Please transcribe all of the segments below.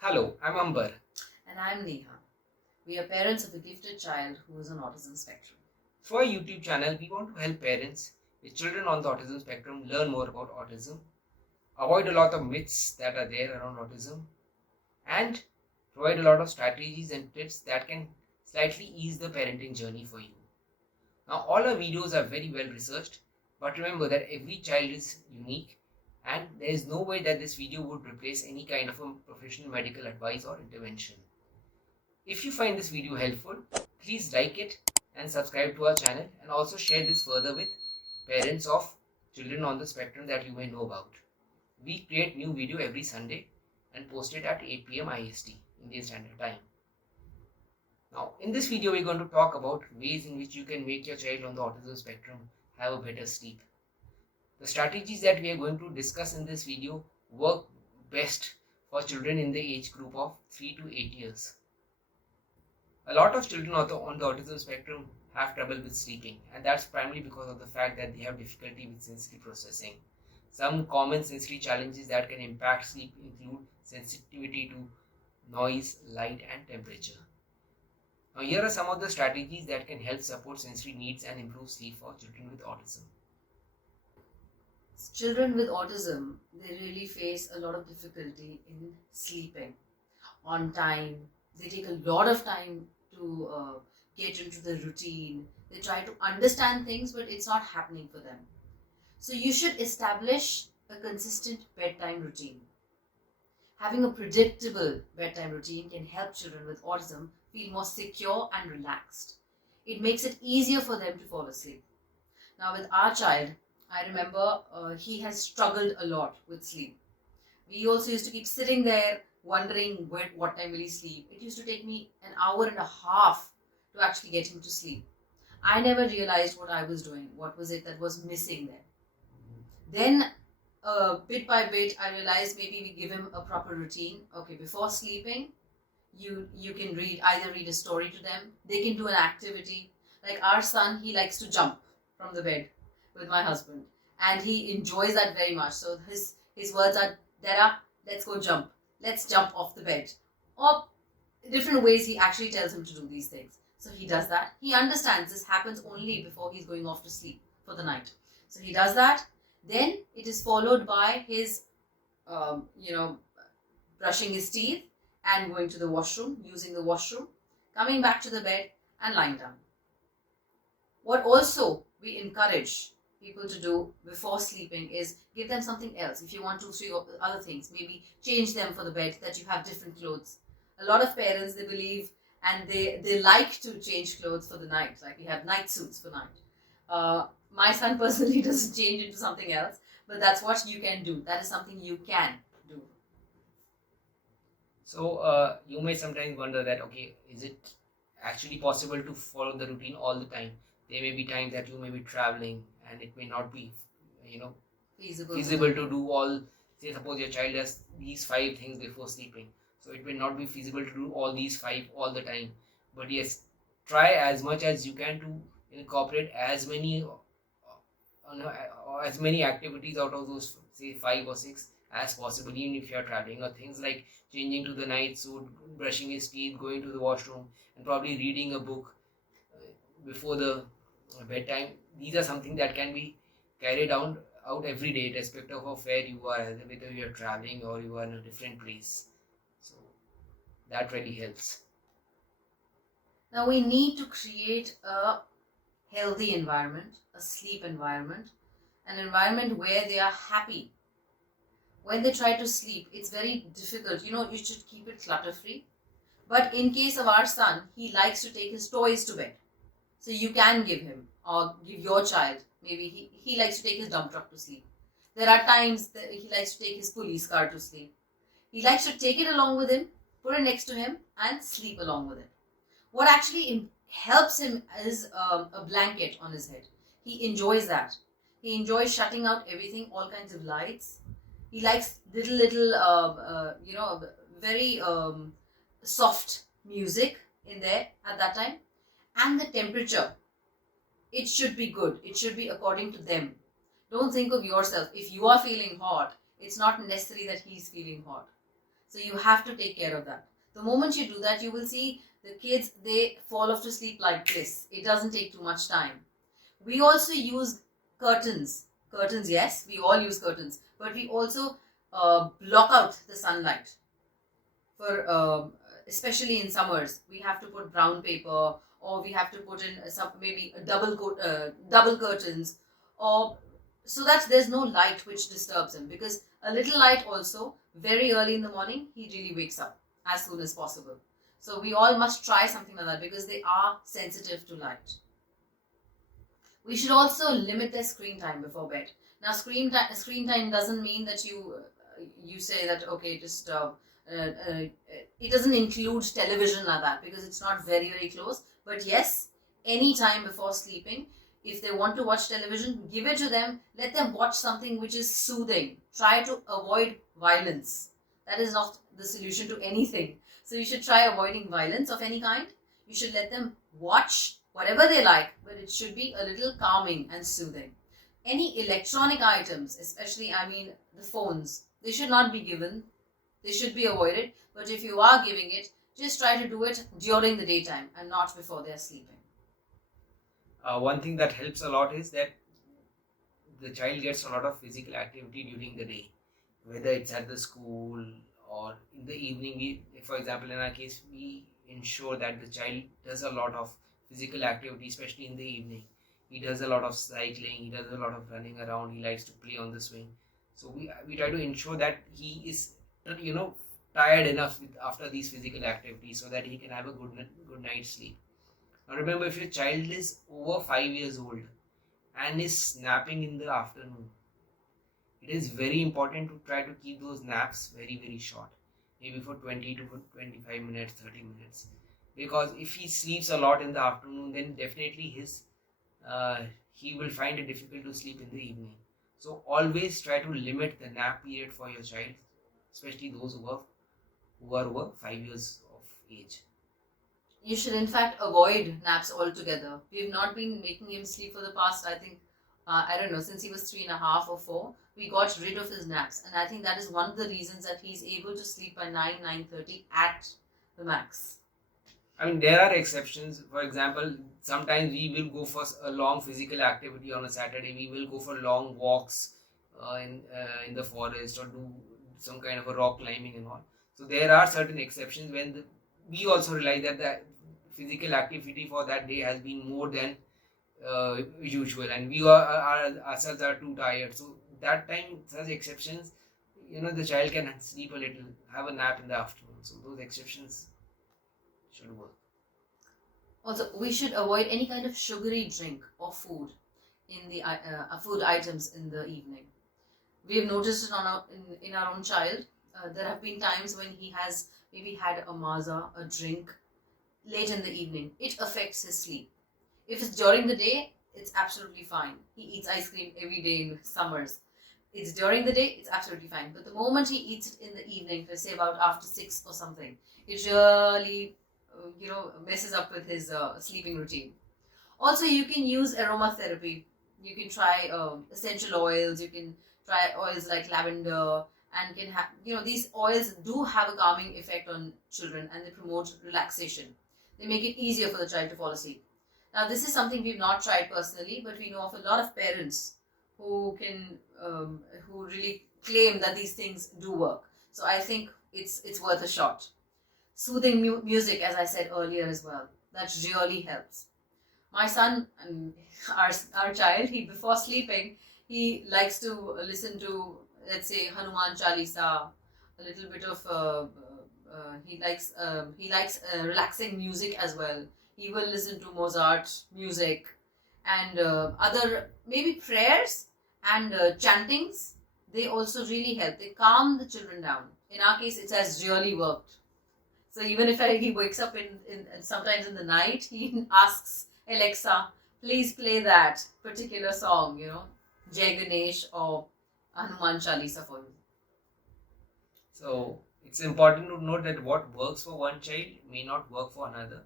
Hello, I'm Amber. And I'm Neha. We are parents of a gifted child who is on autism spectrum. For our YouTube channel, we want to help parents with children on the autism spectrum learn more about autism, avoid a lot of myths that are there around autism, and provide a lot of strategies and tips that can slightly ease the parenting journey for you. Now, all our videos are very well researched, but remember that every child is unique and there is no way that this video would replace any kind of a professional medical advice or intervention. If you find this video helpful, please like it and subscribe to our channel, and also share this further with parents of children on the spectrum that you may know about. We create new video every Sunday and post it at 8 p.m. IST, Indian Standard Time. Now, in this video, we're going to talk about ways in which you can make your child on the autism spectrum have a better sleep. The strategies that we are going to discuss in this video work best for children in the age group of 3 to 8 years. A lot of children on the autism spectrum have trouble with sleeping, and that's primarily because of the fact that they have difficulty with sensory processing. Some common sensory challenges that can impact sleep include sensitivity to noise, light, and temperature. Now, here are some of the strategies that can help support sensory needs and improve sleep for children with autism. Children with autism, they really face a lot of difficulty in sleeping on time. They take a lot of time to get into the routine. They try to understand things, but it's not happening for them. So you should establish a consistent bedtime routine. Having a predictable bedtime routine can help children with autism feel more secure and relaxed. It makes it easier for them to fall asleep. Now, with our child, I remember he has struggled a lot with sleep. We also used to keep sitting there wondering what time will he sleep. It used to take me an hour and a half to actually get him to sleep. I never realized what I was doing. What was it that was missing there? Then, bit by bit, I realized maybe we give him a proper routine. Okay, before sleeping, you can either read a story to them. They can do an activity. Like our son, he likes to jump from the bed with my husband, and he enjoys that very much. So his words are, Dada, let's go jump. Let's jump off the bed. Or different ways he actually tells him to do these things. So he does that. He understands this happens only before he's going off to sleep for the night. So he does that. Then it is followed by his, brushing his teeth and going to the washroom, using the washroom, coming back to the bed and lying down. What also we encourage people to do before sleeping is give them something else. If you want 2, 3 other things, maybe change them for the bed, that you have different clothes. A lot of parents, they believe and they like to change clothes for the night, like we have night suits for night. My son personally doesn't change into something else, but that's what you can do. That is something you can do. So, you may sometimes wonder that, okay, is it actually possible to follow the routine all the time? There may be times that you may be traveling and it may not be, feasible to do all. Say, suppose your child does these 5 things before sleeping, so it may not be feasible to do all these 5 all the time. But yes, try as much as you can to incorporate as many activities out of those, say, 5 or 6 as possible, even if you are traveling, or things like changing to the night suit, brushing his teeth, going to the washroom, and probably reading a book before the bedtime. These are something that can be carried out every day, irrespective of where you are, whether you are traveling or you are in a different place. So that really helps. Now we need to create a healthy environment, a sleep environment, an environment where they are happy. When they try to sleep, it's very difficult. You should keep it clutter free. But in case of our son, he likes to take his toys to bed. So you can give him or give your child. Maybe he likes to take his dump truck to sleep. There are times that he likes to take his police car to sleep. He likes to take it along with him, put it next to him, and sleep along with it. What actually helps him is a blanket on his head. He enjoys that. He enjoys shutting out everything, all kinds of lights. He likes little, very soft music in there at that time. And the temperature, it should be good. It should be according to them. Don't think of yourself. If you are feeling hot, it's not necessary that he's feeling hot. So you have to take care of that. The moment you do that, you will see the kids, they fall off to sleep like this. It doesn't take too much time. We also use curtains. Curtains, yes, we all use curtains, but we also block out the sunlight. For especially in summers, we have to put brown paper, or we have to put in some maybe a double curtains, or so that there's no light which disturbs him. Because a little light also, very early in the morning, he really wakes up as soon as possible. So we all must try something like that because they are sensitive to light. We should also limit their screen time before bed. Now, screen time doesn't mean that you say that okay, just it doesn't include television like that, because it's not very close. But yes, any time before sleeping, if they want to watch television, give it to them. Let them watch something which is soothing. Try to avoid violence. That is not the solution to anything. So you should try avoiding violence of any kind. You should let them watch whatever they like, but it should be a little calming and soothing. Any electronic items, especially, I mean, the phones, they should not be given. They should be avoided. But if you are giving it, just try to do it during the daytime and not before they're sleeping. One thing that helps a lot is that the child gets a lot of physical activity during the day, whether it's at the school or in the evening. We, for example, in our case, we ensure that the child does a lot of physical activity, especially in the evening. He does a lot of cycling, he does a lot of running around, he likes to play on the swing. So we try to ensure that he is, tired enough after these physical activities so that he can have a good night's sleep. Now remember, if your child is over 5 years old and is napping in the afternoon, it is very important to try to keep those naps very short, maybe for 20 to 25 minutes, 30 minutes. Because if he sleeps a lot in the afternoon, then definitely he will find it difficult to sleep in the evening. So always try to limit the nap period for your child, especially those who are over 5 years of age. You should in fact avoid naps altogether. We've not been making him sleep for the past, I think, I don't know, since he was 3.5 or 4. We got rid of his naps, and I think that is one of the reasons that he's able to sleep by 9:30 at the max. I mean, there are exceptions. For example, sometimes we will go for a long physical activity on a Saturday. We will go for long walks in the forest, or do some kind of a rock climbing and all. So there are certain exceptions when we also realize that the physical activity for that day has been more than usual, and we ourselves are too tired. So that time, such exceptions, the child can sleep a little, have a nap in the afternoon. So those exceptions should work. Also, we should avoid any kind of sugary drink or food in the food items in the evening. We have noticed it in our own child. There have been times when he has maybe had a maza, a drink, late in the evening. It affects his sleep. If it's during the day, it's absolutely fine. He eats ice cream every day in summers. It's during the day, it's absolutely fine. But the moment he eats it in the evening, let's say about after 6 or something, it really, messes up with his sleeping routine. Also, you can use aromatherapy. You can try essential oils. You can try oils like lavender, and can have, these oils do have a calming effect on children, and they promote relaxation. They make it easier for the child to fall asleep. Now, this is something we've not tried personally, but we know of a lot of parents who really claim that these things do work. So I think it's worth a shot. Soothing music, as I said earlier as well, that really helps. My son, our child, he before sleeping, he likes to listen to, let's say, Hanuman Chalisa, a little bit of he likes relaxing music as well. He will listen to Mozart music and other maybe prayers and chantings. They also really help. They calm the children down. In our case, it has really worked. So even if he wakes up in sometimes in the night, he asks Alexa, please play that particular song, Jai Ganesh or Hanuman Chalisa for you. So it's important to note that what works for one child may not work for another.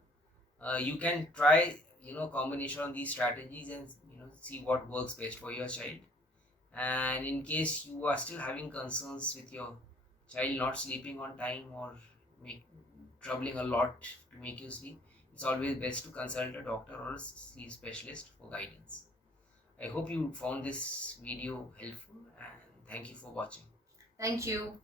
You can try, combination of these strategies and see what works best for your child. And in case you are still having concerns with your child not sleeping on time or troubling a lot to make you sleep, it's always best to consult a doctor or a sleep specialist for guidance. I hope you found this video helpful, and thank you for watching. Thank you.